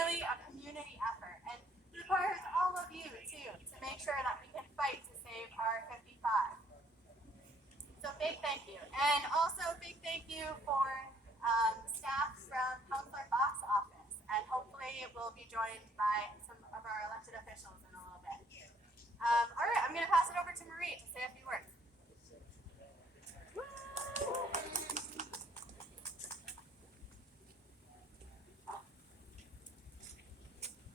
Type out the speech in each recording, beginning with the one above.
really a community effort, and requires all of you too to make sure that we can fight to save our 55. So big thank you, and also big thank you for staff from Councillor Bach's office, and hopefully we'll be joined by some of our elected officials in a little bit. All right, I'm going to pass it over to Marie to say a few words.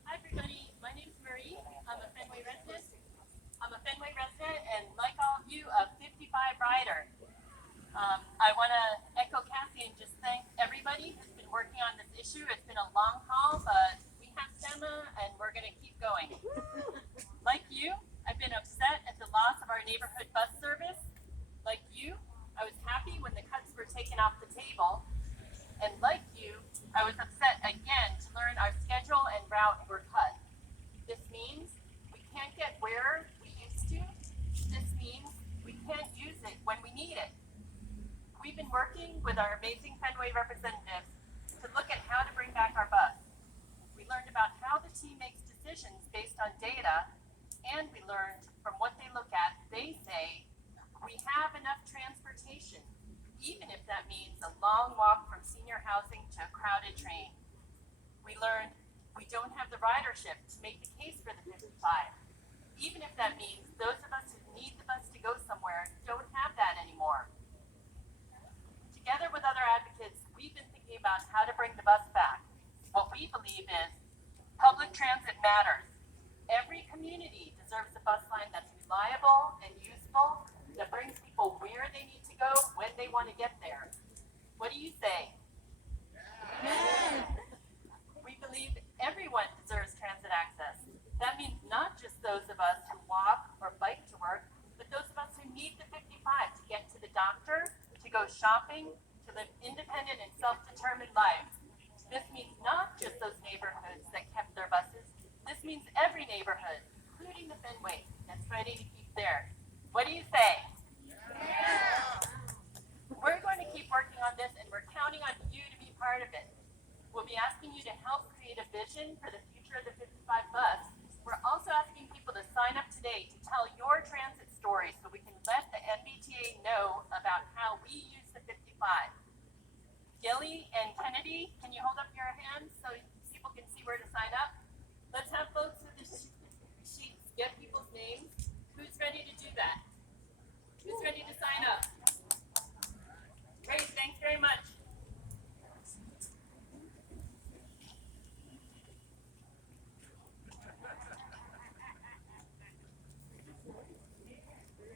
Hi everybody, my name's Marie. I'm a Fenway resident. And like all of you, a 55 rider. I want to echo Cassie and just thank everybody who's been working on this issue. It's been a long haul, but we have stamina and we're going to keep going. Like you, I've been upset at the loss of our neighborhood bus service. Like you, I was happy when the cuts were taken off the table. And like you, I was upset again to learn our schedule and route were cut. This means we can't get where we used to. This means we can't use it when we need it. We've been working with our amazing Fenway representatives to look at how to bring back our bus. We learned about how the team makes decisions based on data, and we learned from what they look at, they say, we have enough transportation, even if that means a long walk from senior housing to a crowded train. We learned we don't have the ridership to make the case for the 55, even if that means those of us who need the bus to go somewhere don't have that anymore. Together with other advocates, we've been thinking about how to bring the bus back. What we believe is public transit matters. Every community deserves a bus line that's reliable and useful, that brings people where they need to go when they want to get there. What do you say? Yeah. We believe everyone deserves transit access. That means not just those of us who walk or bike to work, but those of us who need the 55 to get to the doctor, to go shopping, to live independent and self-determined lives. This means not just those neighborhoods that kept their buses. This means every neighborhood, including the Fenway, that's fighting to keep theirs. What do you say? Yeah. We're going to keep working on this, and we're counting on you to be part of it. We'll be asking you to help create a vision for the future of the 55 bus. We're also asking people to sign up today to tell your transit story so we can let the MBTA know about how we use the 55. Gilly and Kennedy, can you hold up your hands so people can see where to sign up? Let's have folks with the sheets get people's names. Who's ready to do that? Who's ready to sign up? Great, thanks very much.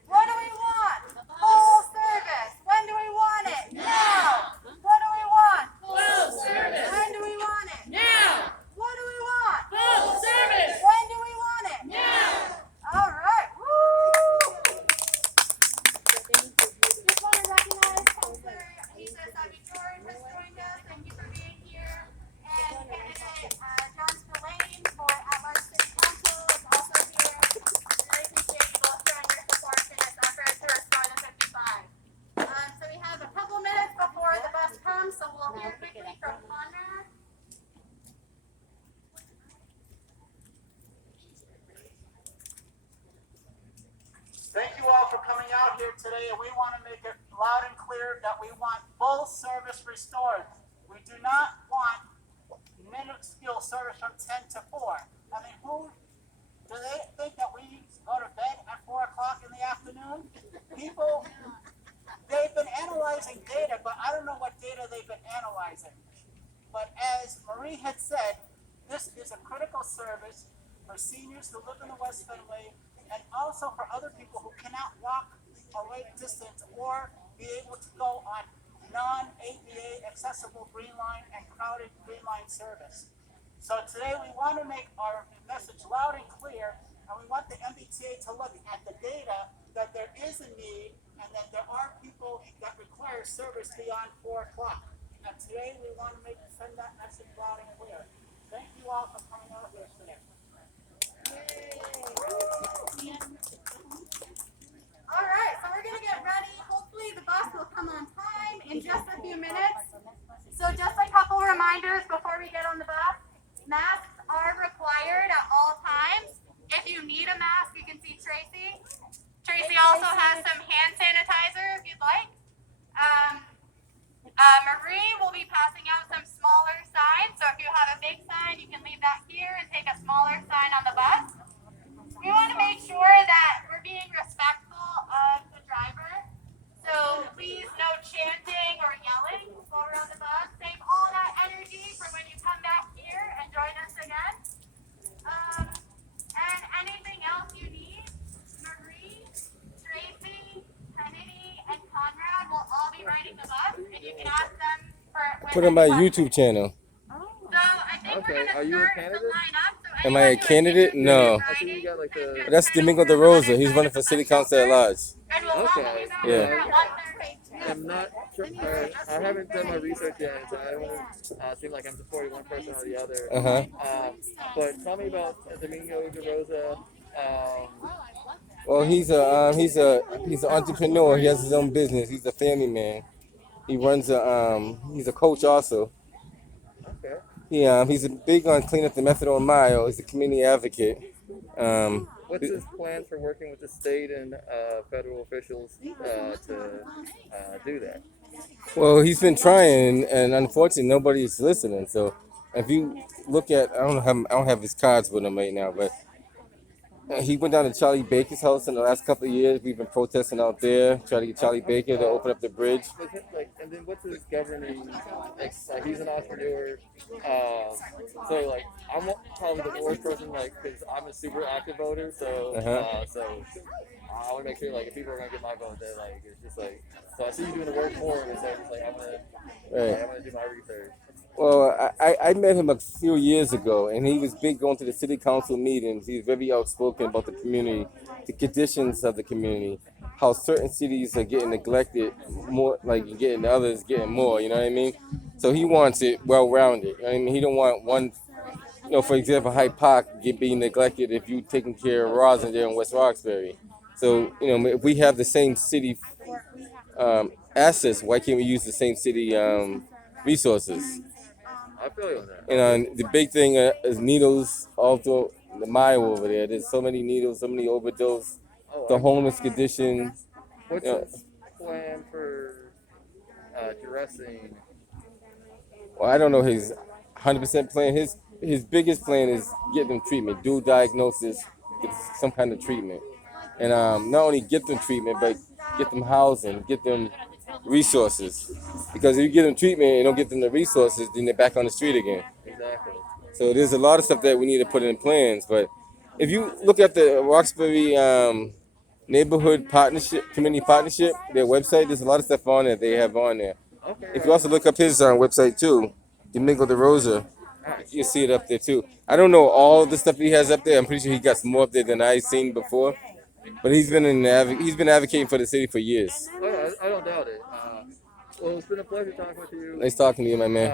What do we want? Full service. When do we want it? Now. What do we want? Full service. When do we want it? Now. What do we want? Full service. When do we want it? Now. All right. Woo! Just want to recognize Councillor Anisha Sabi-George has joined us. Thank you for being here. And candidate John Spillane for at-large city council is also here. Really appreciate you both showing your support in this effort to restore the 55. So we have a couple minutes before the bus comes, so we'll hear quickly from Conrad. Thank you all for coming out here today, and we want to make it loud and clear that we want full service restored. We do not want minuscule service from 10 to 4. I mean, who do they think that we go to bed at 4 o'clock in the afternoon? People, they've been analyzing data, but I don't know what data they've been analyzing. But as Marie had said, this is a critical service for seniors who live in the West Fenway, and also for other people who cannot walk a right distance or be able to go on non-ADA accessible Green Line and crowded Green Line service. So today we want to make our message loud and clear, and we want the MBTA to look at the data that there is a need and that there are people that require service beyond 4 o'clock. And today we want to send that message loud and clear. Thank you all for coming out here today. All right, so we're gonna get ready. Hopefully the bus will come on time in just a few minutes. So just a couple reminders before we get on the bus. Mask also has some hand sanitizer if you'd like. Marie will be passing out some smaller signs. So if you have a big sign, you can leave that here and take a smaller sign on the bus. We want to make sure that we're being respectful of the driver. So please no chanting or yelling while we're on the bus. Save all that energy for when you come back here and join us again. And anything else you need, Marie, Tracy, Trinity, and Conrad will all be riding the bus, and you can ask them for. Put on my YouTube channel. So I think Okay, we're are gonna you a start the candidate? lineup. So Am I a anyone who is candidate? interested in No. I think you got like riding, the. That's Domingo de Rosa. He's running for city council at large. and we'll welcome Okay. you back Yeah. here at 1:30. I'm not. I haven't done my research yet, so I don't seem like I'm supporting one person or the other. But tell me about Domingo de Rosa. Well, he's an entrepreneur. He has his own business. He's a family man. He runs he's a coach also. Okay. He's big on cleaning up the methadone mile. He's a community advocate. What's his plan for working with the state and federal officials to do that? Well, he's been trying, and unfortunately, nobody's listening. So, if you look at, I don't have his cards with him right now, but he went down to Charlie Baker's house in the last couple of years. We've been protesting out there, trying to get Charlie Baker to open up the bridge. And then what's his governing? Like he's an entrepreneur. So like I'm probably the worst person, like because I'm a super active voter. So so I want to make sure like if people are gonna get my vote, that like it's just like so I see you doing the work more, and so it's like I'm gonna do my research. Well, I met him a few years ago, and he was big going to the city council meetings. He's very outspoken about the community, the conditions of the community, how certain cities are getting neglected more, like getting others getting more. You know what I mean? So he wants it well-rounded. You know what I mean, he don't want one. For example, Hyde Park being neglected if you taking care of Roslyn there in West Roxbury. So if we have the same city assets, why can't we use the same city resources? I feel you on that. And the big thing is needles all through the mile over there. There's so many needles, so many overdoses, the homeless condition. What's his plan for addressing? Well, I don't know his 100% plan. His biggest plan is get them treatment, do diagnosis, get some kind of treatment. And not only get them treatment, but get them housing, get them resources. Because if you get them treatment and don't get them the resources, then they're back on the street again. Exactly. So there's a lot of stuff that we need to put in plans. But if you look at the Roxbury neighborhood partnership, community partnership, their website, there's a lot of stuff on there they have on there. Okay. If you also look up his website too, Domingo de Rosa, you'll see it up there too. I don't know all the stuff he has up there. I'm pretty sure he got some more up there than I've seen before. But he's been advocating for the city for years. Oh, I don't doubt it. Well, it's been a pleasure talking with you. Nice talking to you, my man.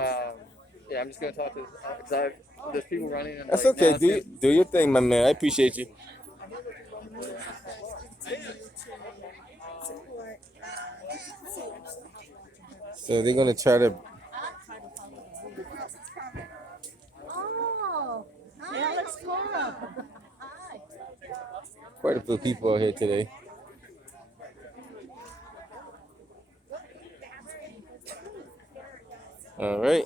Yeah, I'm just gonna talk to because there's people running. And, That's like, okay. Do your thing, my man. I appreciate you. So they're gonna try to. Oh, Alex Cora. Quite a few people out here today. All right.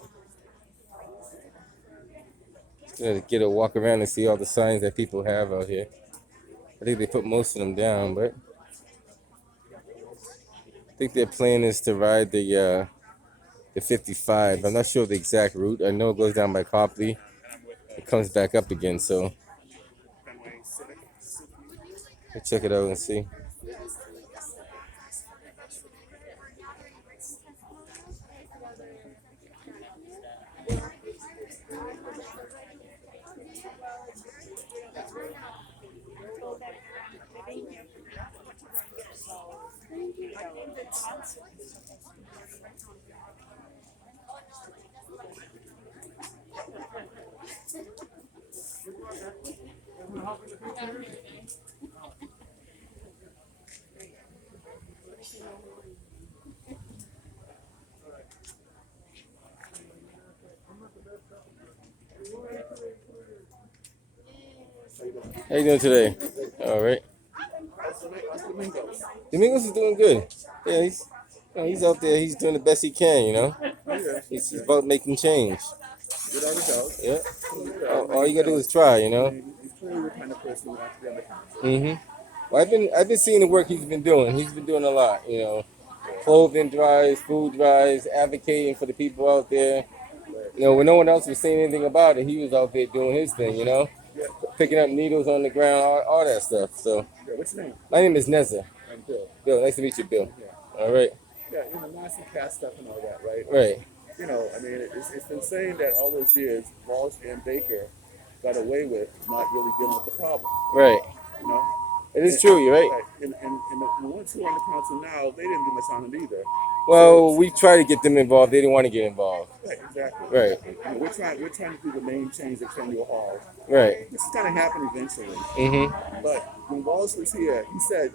Gonna get a walk around and see all the signs that people have out here. I think they put most of them down, but I think their plan is to ride the 55. I'm not sure the exact route. I know it goes down by Copley. It comes back up again, so we'll check it out and see. How you doing today? All right. Domingos is doing good. Yeah, he's out there. He's doing the best he can. Yeah. He's about making change. Without a doubt. Yeah. Yeah, All you gotta do is try. I mean, he's clearly the kind of person who wants to be on the council. Well, I've been seeing the work he's been doing. He's been doing a lot. Clothing drives, food drives, advocating for the people out there. When no one else was saying anything about it, he was out there doing his thing. Yeah. Picking up needles on the ground, all that stuff. So, Yeah. What's your name? my name is Neza. I'm Bill. Bill, nice to meet you, Bill. Yeah. All right. Yeah. Nazi cast stuff and all that, right? Right. I mean, it's been saying that all those years, Walsh and Baker got away with not really dealing with the problem. Right. You know. It is true. You're right. Right. And the ones who are on the council now, they didn't do much on it either. Well, we tried to get them involved. They didn't want to get involved. Right, exactly. Right. We're trying to do the main change at Fenway Hall. Right. This is going to happen eventually. Mm-hmm. But when Wallace was here, he said,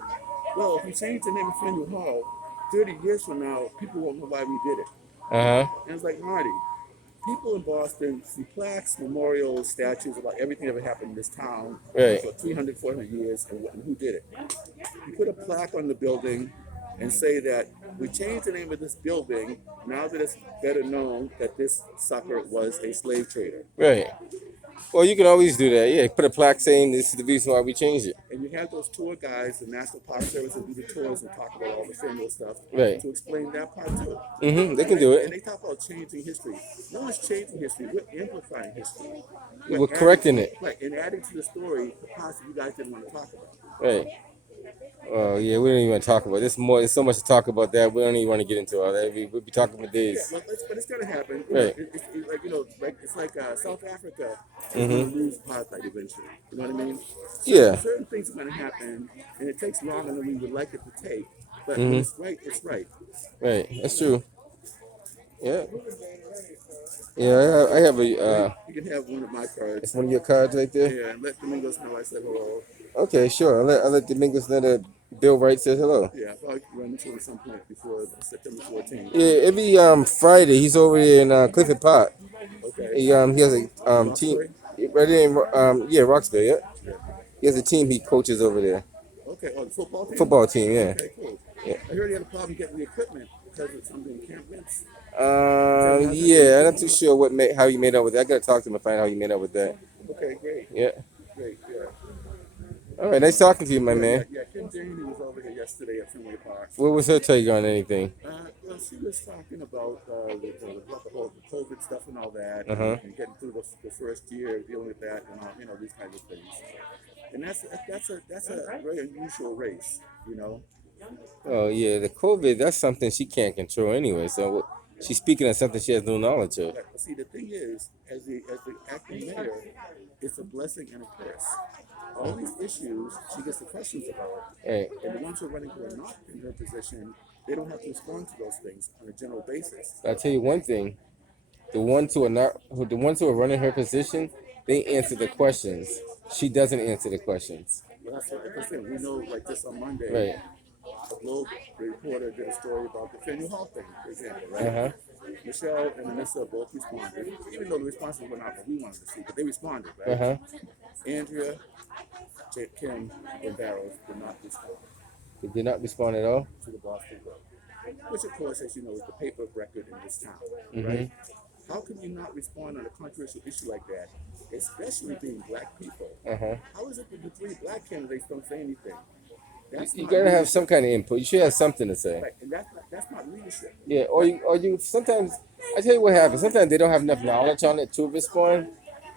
well, if we change the name of Fenway Hall, 30 years from now, people won't know why we did it. Uh-huh. And it's like, Marty, people in Boston see plaques, memorials, statues about everything that ever happened in this town for 300, 400 years, and who did it. You put a plaque on the building and say that we changed the name of this building now that it's better known that this sucker was a slave trader. Right. Well, you can always do that. Yeah, put a plaque saying this is the reason why we changed it. And you have those tour guys, the National Park Service, that do the tours and talk about all the Fenway stuff Right. to explain that part too. Mm-hmm. They can do And it. they talk about changing history. No one's changing history. We're amplifying history. We're correcting it. Right, and adding to the story the parts that you guys didn't want to talk about. Right. Oh yeah, we don't even want to talk about this. There's so much to talk about that. We don't even want to get into all that. We'll be talking for days. Yeah, but it's gonna happen. Right. It's like South Africa is Mm-hmm. gonna lose apartheid eventually. You know what I mean? Yeah. Certain things are gonna happen, and it takes longer than we would like it to take. But Mm-hmm. when it's right, it's right. Right. That's true. Yeah. Yeah. I have a. You can have one of my cards. It's one of your cards right there. Yeah, and let Domingos know I said hello. Okay, sure. I'll let Domingos know that Bill Wright says hello. Yeah, I'll probably run into him at some point before September 14th. Yeah, every Friday he's over there in Clifford Park. Okay. He has a team right there in Roxbury. Yeah. Yeah. He has a team he coaches over there. Okay. Oh, the football team. Football team, yeah. Okay, cool. Yeah. I heard he had a problem getting the equipment because of some of the encampments. Yeah, I'm not too sure how he made up with that. I gotta talk to him and find out how he made up with that. Okay, great. Yeah. Great, yeah. All right, nice talking to you, my man. Yeah, Kim Janey was over here yesterday at Fenway Park. What was her take on anything? Well, she was talking about the whole COVID stuff and all that, Uh-huh. and getting through the first year, dealing with that, and all, these kinds of things. And that's a very unusual race, Oh yeah, the COVID, that's something she can't control anyway. So she's speaking of something she has no knowledge of. But see, the thing is, as the acting mayor, it's a blessing and a curse. All these issues, she gets the questions about, Right. and the ones who are running who are not in her position, they don't have to respond to those things on a general basis. I'll tell you one thing: the ones who are running her position, they answer the questions. She doesn't answer the questions. Well, that's what I'm saying. We know, like this on Monday, Right. a Globe reporter did a story about the Fenway Hall thing, for example, right? Uh-huh. Michelle and Anissa both responded, even though the responses were not what we wanted to see, but they responded, right? Uh-huh. Andrea, Kim, and Barrows did not respond They did not respond at all. to the Boston Globe, which, of course, as you know, is the paper of record in this town, Mm-hmm. right? How can you not respond on a controversial issue like that, especially being black people? Uh-huh. How is it that the three black candidates don't say anything? That's You not gotta have leadership. some kind of input. You should have something to say. Right, and that's not leadership. Yeah, or you sometimes I tell you what happens. Sometimes they don't have enough knowledge on it to respond.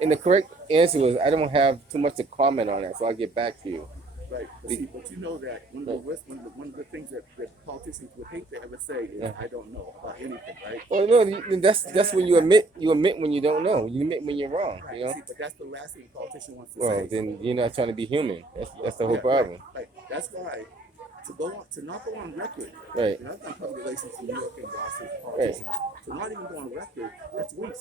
And the correct answer was I don't have too much to comment on it, so I'll get back to you. Right, but you know that one of the things that politicians would hate to ever say is, Yeah. I don't know about anything, right? Well, no, that's when you admit when you don't know. You admit when you're wrong. Right. You know. See, but that's the last thing a politician wants to Well, say. then you're not trying to be human. That's the whole Yeah, problem. Right. That's why to not go on record. Right. I've done public relations in New York and Boston politicians. To not even go on record, that's weak.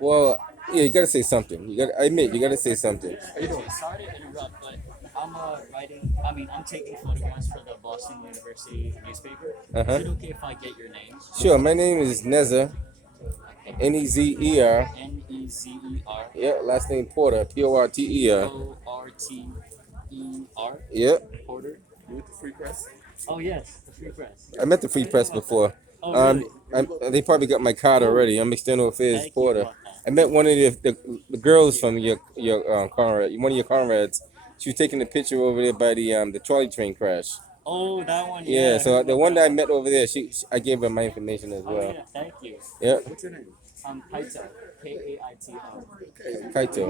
Well, yeah, you gotta say something. I admit you gotta say something. How you doing? Sorry to interrupt, but I'm taking photographs for the Boston University newspaper. Uh-huh. Is it okay if I get your name? Sure, my name is Neza, Nezer. Nezer. Yeah, last name Porter, Porter. Porter. Yeah. Porter. You with the free press? Oh yes, the free press. I met the Free Press before. Oh Um, really? they probably got my card already. I'm external affairs Thank you porter. about that. I met one of the girls from your Conrad, one of your comrades. She was taking a picture over there by the trolley train crash. Oh, that one. Yeah, Yeah. I so heard the about one that I that met over there, I gave her my information as one. Oh well. yeah, thank you. Yeah, What's your name? Kaito. Kaito. Kaito.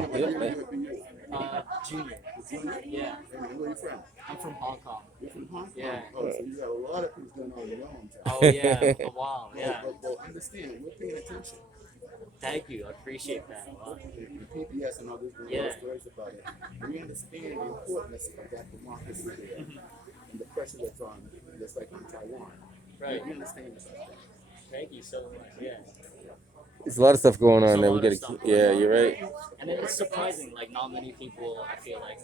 Junior. Yeah. And where you from? I'm from Hong Kong. You're from Hong Kong? Yeah. Oh, so you got a lot of things going on in your hometown. Oh yeah, a while. Yeah. But understand, we're paying attention. Thank you. I appreciate that a lot. The PBS and others bring Yeah. stories about it. We understand the importance of that democracy there and the pressure that's on, just like on Taiwan. Right. We understand that. Thank you so much. Yeah. There's a lot of stuff going There's on a there. We lot of gotta. stuff Yeah, going on. you're right. And it's surprising, like not many people. I feel like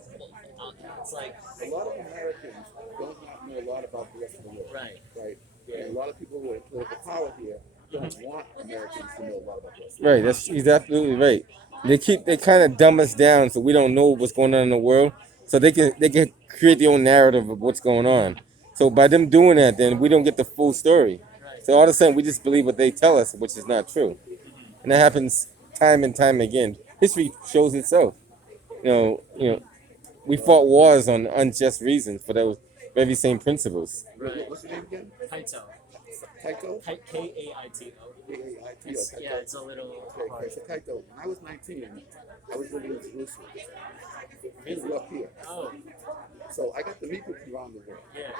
it's like A lot of Americans don't know a lot about the rest of the world. right. Right? And a lot of people who are in political power here don't want Americans to know a lot about the rest of the Right. He's absolutely right. They kind of dumb us down so we don't know what's going on in the world, so they can create their own narrative of what's going on. So by them doing that, then we don't get the full story. So all of a sudden we just believe what they tell us, which is not true, and that happens time and time again. History shows itself. We fought wars on unjust reasons for those very same principles. Right. What's your name again? Kaito. Kaito? Kaito. Kaito. Yeah, it's a little Okay, hard. so Kaito, when I was 19, I was living in Jerusalem. I grew up here. Oh, So I got to meet people around the world yeah.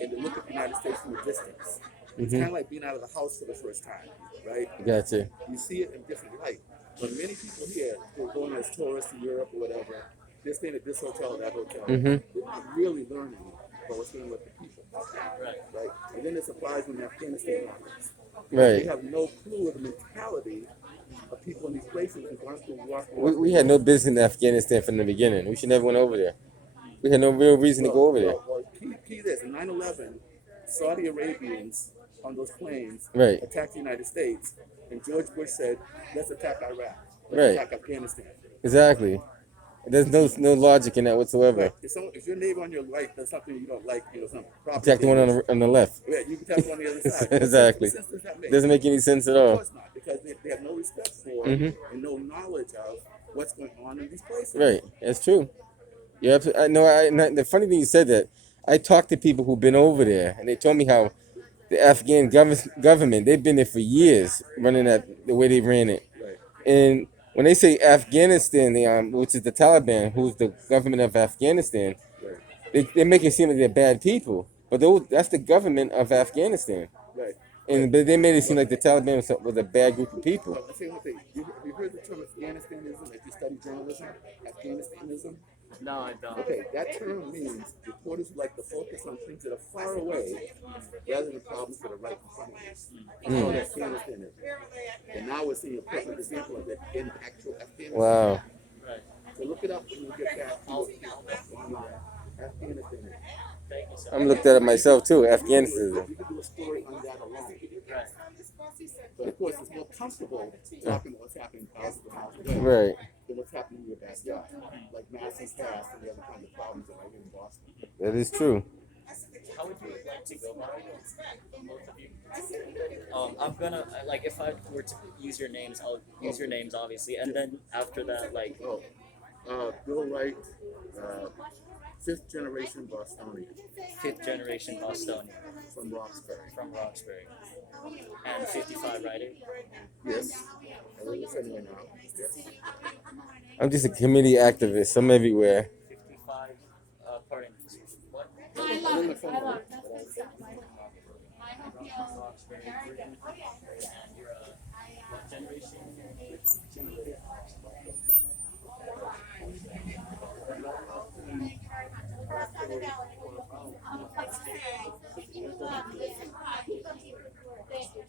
and to look at the United States from a distance. It's Mhm. kind of like being out of the house for the first time, right? Gotcha. You see it in a different light. But many people here, they're going as tourists to Europe or whatever, they're staying at this hotel or that hotel. Mhm. They're not really learning about what's going on with the people, Right. right? And then it applies when Afghanistan happens. They Right. have no clue of the mentality of people in these places who want to walk. We had no business in Afghanistan from the beginning. We should never went over there. We had no real reason to go over there. Well, key this, in 9/11, Saudi Arabians on those planes Right. attacked the United States, and George Bush said, let's attack Iraq, let's Right. attack Afghanistan. Exactly. There's no logic in that whatsoever. If your neighbor on your right does something you don't like, some property Attack the one on the left. yeah, you can attack one on the other side. Exactly. What sense does that make? Doesn't make any sense at Of all. course not, because they have no respect for Mhm. and no knowledge of what's going on in these places. Right. That's true. Yeah. I know. The funny thing you said that. I talked to people who've been over there, and they told me how the Afghan government, they've been there for years, running that the way they ran it. Right. And when they say Afghanistan, which is the Taliban, who's the government of Afghanistan, Right. they make it seem like they're bad people. But that's the government of Afghanistan. Right. But they made it seem like the Taliban was a bad group of people. Well, I'll say one thing. Have you heard the term Afghanistanism if you study journalism? Afghanistanism? No, I don't. Okay, that term means reporters who like to focus on things that are far away rather than problems that are right in front of us. That's all Afghanistan is. And now we're seeing a perfect example of it in actual Afghanistan. Wow. Right. So look it up when you get back to Afghanistan. Thank you so I'm much. looked at it myself too. Afghanistan. You could do a story on that alone. Right. But of course, it's more comfortable talking about what's happening thousands of miles away Right. than what's happening in your backyard, like Massey Pass and the other kinds of problems that are here in Boston. That is true. How would you like to go about it, both of you? I'm gonna like if I were to use your names, I'll use your names obviously, and then after that, like Bill Wright, fifth generation Bostonian fifth generation Bostonian from Roxbury. from Roxbury, and 55 writer. Yes, I live in Fenway now. Yes. I'm just a community activist. I'm everywhere. 55. Pardon. What? I live in Fenway. Roxbury. And you're what generation?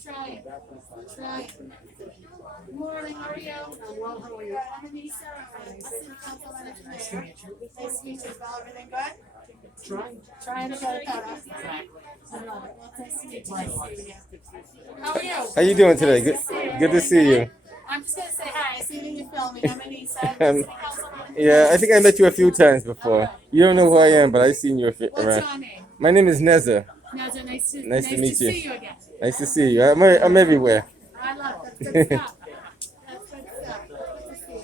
Try. Good morning, how are you? I'm well, how are you? I'm Anissa. I'm City Council Manager. Nice to meet you. Nice to meet you. Is all everything good? Trying to get it better. I love it. Well, it's nice to meet you. Nice to see you. How are you? How you doing today? Good to see you. I'm just gonna say hi. I see that you're filming. I'm Anissa. Um, City Council Manager. Yeah, I think I met you a few times before. You don't know who I am, but I've seen you What's around. your name? My name is Neza. Naza, Nice to meet you. see you again. Nice to see you. I'm everywhere. I love that. Good stuff. That's good stuff. Good to see you.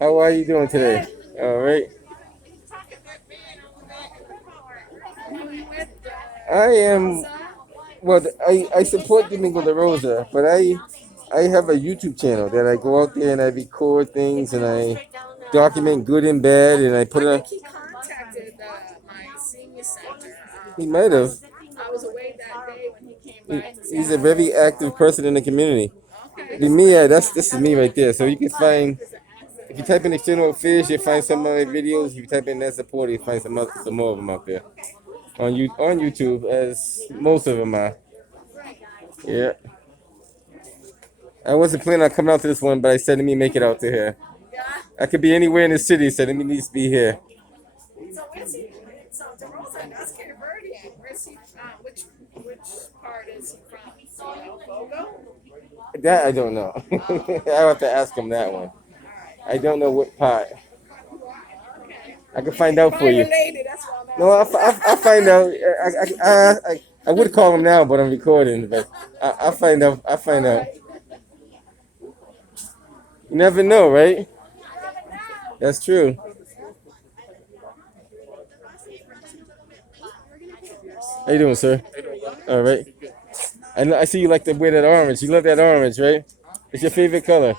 How are you doing today? All right. I am. Well, I support Domingo de Rosa, but I have a YouTube channel that I go out there and I record things and I document good and bad and I put it on. He contacted my senior center. He might have. I was away that day when he came by. To say He's a very active person in the community. okay. Me, this is me right there. So you can find, if you type in external affairs, you'll find some of my videos. If you type in that support, you'll find some more of them out there on YouTube, as most of them are. Yeah. I wasn't planning on coming out to this one, but I said let me make it out to here. I could be anywhere in the city, so let me needs to be here. So where's he? So DeRosa, that's Cape Verdean. Where's he? Which part is he from? You know, Fogo? That I don't know. I'll have to ask him that one. I don't know what part. I can find out for you. Related, that's what I'm No, I'll find out. I would call him now, but I'm recording. But I'll find out. I'll find out. You never know, right? That's true. How you doing, sir? All right. I see you like to wear that orange. You love that orange, right? It's your favorite color.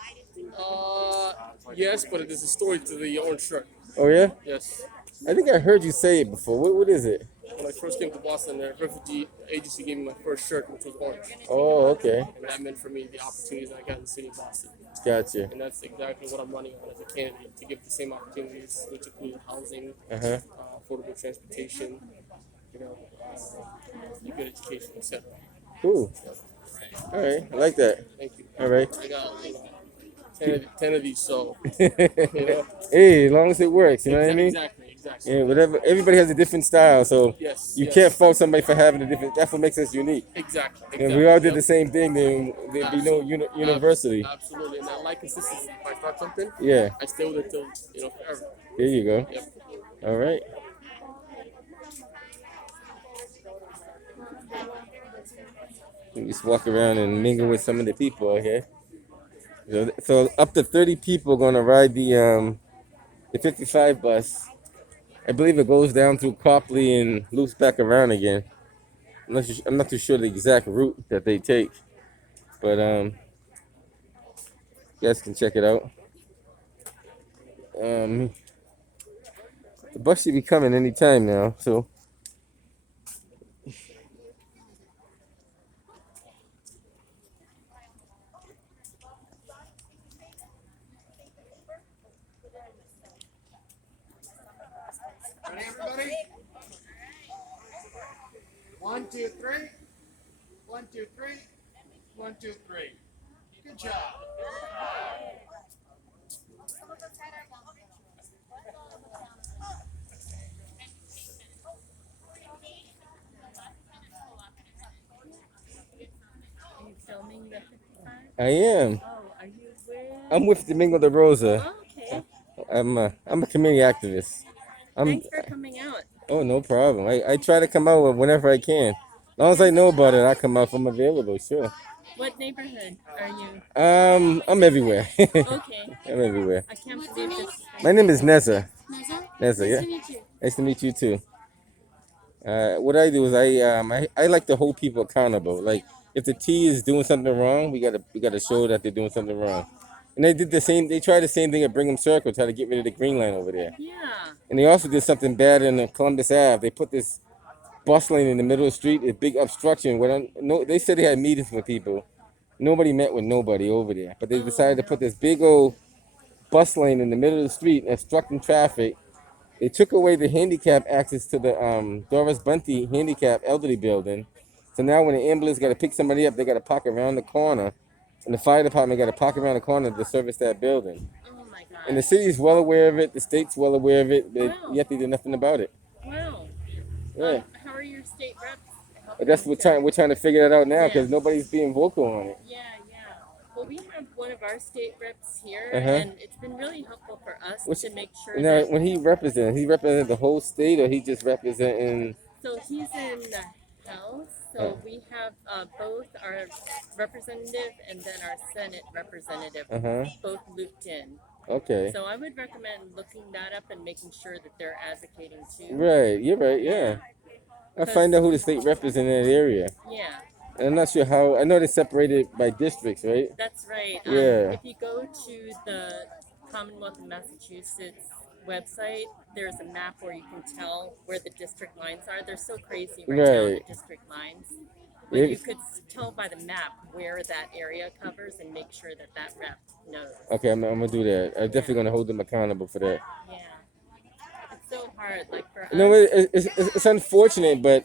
Yes, but there's a story to the orange shirt. Oh yeah? Yes. I think I heard you say it before. What is it? When I first came to Boston, the refugee agency gave me my first shirt, which was orange. Oh, okay. And that meant for me the opportunities that I got in the city of Boston. Gotcha. And that's exactly what I'm running on as a candidate, to give the same opportunities, which include housing, Uh-huh. affordable transportation, a good education, etc. Cool. All right. I like that. Thank you. All right. I got 10 of these, so. Hey, as long as it works, you know what I mean? Exactly. Yeah, whatever. Everybody has a different style, so Yes. you can't fault somebody for having a different. That's what makes us unique. Exactly. And if we all did the same thing, then there'd be no university. Absolutely. And I like consistency. If I start something, Yeah. I stay with it till, forever. There you go. Yep. All right. You just walk around and mingle with some of the people out here. So up to 30 people are gonna ride the 55 bus. I believe it goes down through Copley and loops back around again. I'm not too sure the exact route that they take, but you guys can check it out. The bus should be coming anytime now, so. Ready, everybody? 1, 2, 3. 1, 2, 3. 1, 2, 3. Good job. Are you filming the 55? I am. Oh, are you with? I'm with Domingo de Rosa. Okay. I'm a community activist. Thanks for coming out. Oh, no problem. I try to come out whenever I can. As long as I know about it, I come out if I'm available, sure. What neighborhood are you? I'm everywhere. Okay. I'm everywhere. I can't believe this. My name is Neza. Neza, yeah. Nice to meet you. Nice to meet you too. What I do is I like to hold people accountable. Like if the T is doing something wrong, we gotta show that they're doing something wrong. And they did the same. They tried the same thing at Brigham Circle, try to get rid of the Green Line over there. Yeah. And they also did something bad in Columbus Ave. They put this bus lane in the middle of the street, a big obstruction. They said they had meetings with people. Nobody met with nobody over there. But they decided to put this big old bus lane in the middle of the street, obstructing traffic. They took away the handicap access to the Doris Bunty Handicap Elderly Building. So now when the ambulance got to pick somebody up, they got to park around the corner. And the fire department got to park around the corner to service that building. Oh my God. And the city's well aware of it. The state's well aware of it. But Wow. yet they did nothing about it. Wow. Yeah. How are your state reps? But that's what we're trying to figure that out now because Yeah. nobody's being vocal on it. Yeah. Well, Well, we have one of our state reps here, Uh-huh. and it's been really helpful for us Which- to make sure Now, that. when he represent the whole state, or he just representing? So he's in the House, so Uh. we have both our representative and then our Senate representative, Uh-huh. both looped in. Okay. So I would recommend looking that up and making sure that they're advocating too. Right. You're right. Yeah. I find out who the state reps in that area. Yeah, And I'm not sure how. I know they're separated by districts, right? that's right. Yeah. If you go to the Commonwealth of Massachusetts website, there's a map where you can tell where the district lines are. They're so crazy right now, the Right. district lines. But Yeah. you could tell by the map where that area covers and make sure that that rep knows. Okay, I'm gonna do that. I'm definitely gonna hold them accountable for that. Yeah. It's so hard. Like for You know, us, it's unfortunate, but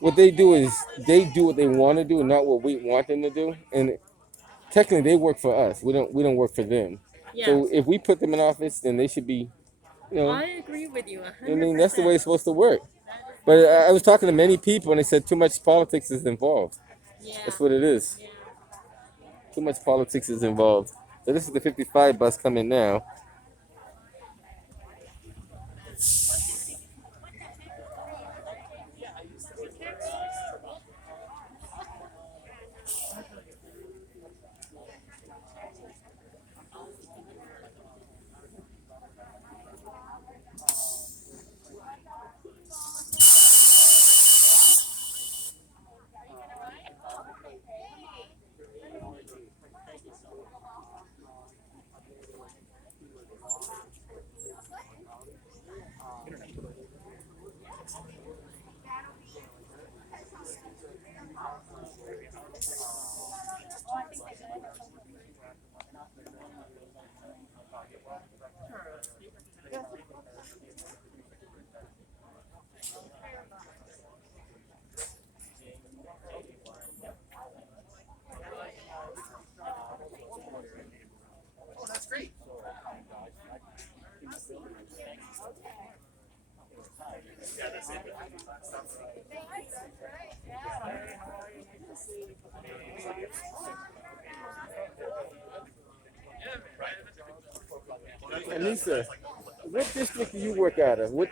what they do is they do what they want to do, not what we want them to do. And technically, they work for us. We don't work for them. yeah. So if we put them in office, then they should be, you know, I agree with you 100%. I mean, that's the way it's supposed to work. But I was talking to many people, and they said too much politics is involved. Yeah. That's what it is. Yeah. Too much politics is involved. So this is the 55 bus coming now. Anissa, what district do you work out of? What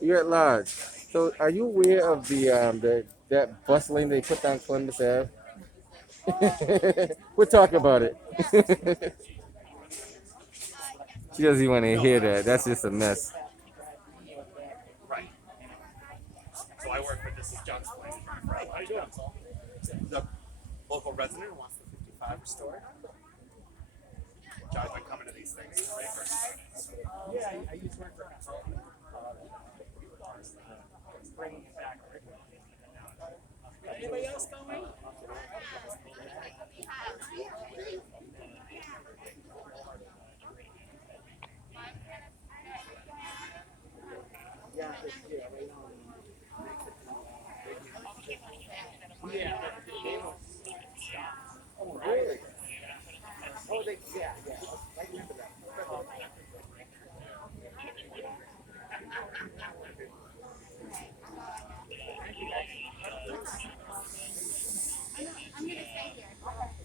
you're at large. So are you aware of the that bus lane they put down Columbus Ave? We'll talk about it. She doesn't even want to hear that. That's just a mess. Right. So I work for this is John's Place. How you doing? The local resident wants the 55 restored. John's been coming to these things. Yeah, I used to work for bringing it back. Anybody else going? Yeah. Oh, really? Oh, yeah. I remember that.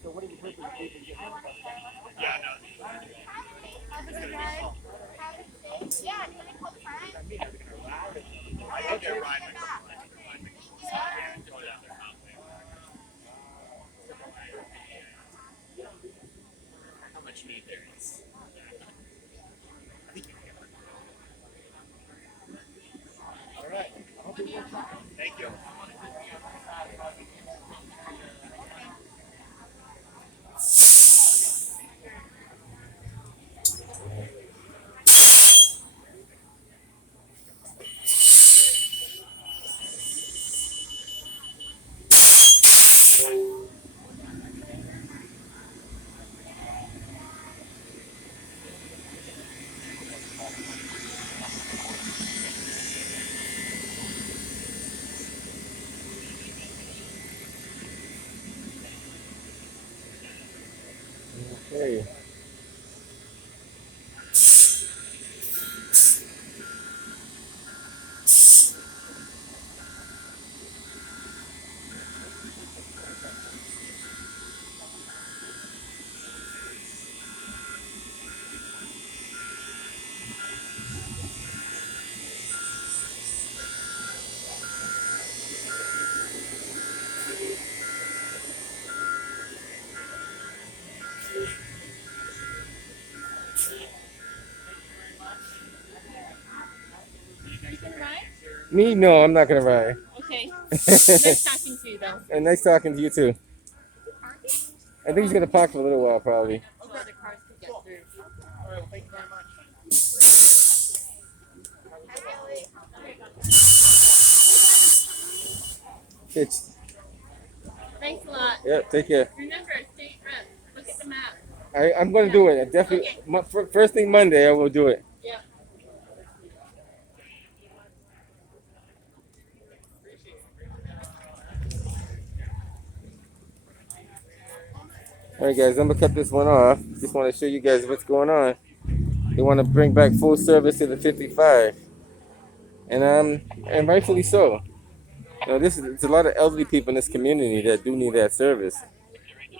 So what are you putting? Yeah, no. Yeah, can I call Frank? I think they're riding. How much need there is. All right. Thank you. Hey. Me? No, I'm not gonna ride. Okay. Nice talking to you, though. And nice talking to you too. I think he's gonna park for a little while, probably. So other cars could get through. All right, well, thank you very much. Hitch. Thanks a lot. Yeah, take care. Remember, state rep. Look at the map. I'm gonna do it. I definitely. First thing Monday, I will do it. Yeah. All right, guys, I'm gonna cut this one off. Just want to show you guys what's going on. They want to bring back full service to the 55, and rightfully so. You know, there's a lot of elderly people in this community that do need that service.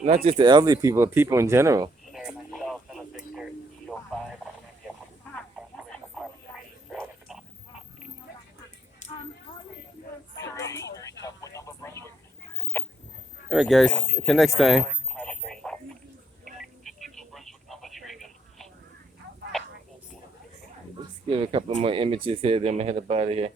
Not just the elderly people, people in general. All right, guys. Until next time. Let's give a couple more images here, then I'm gonna head up out of here.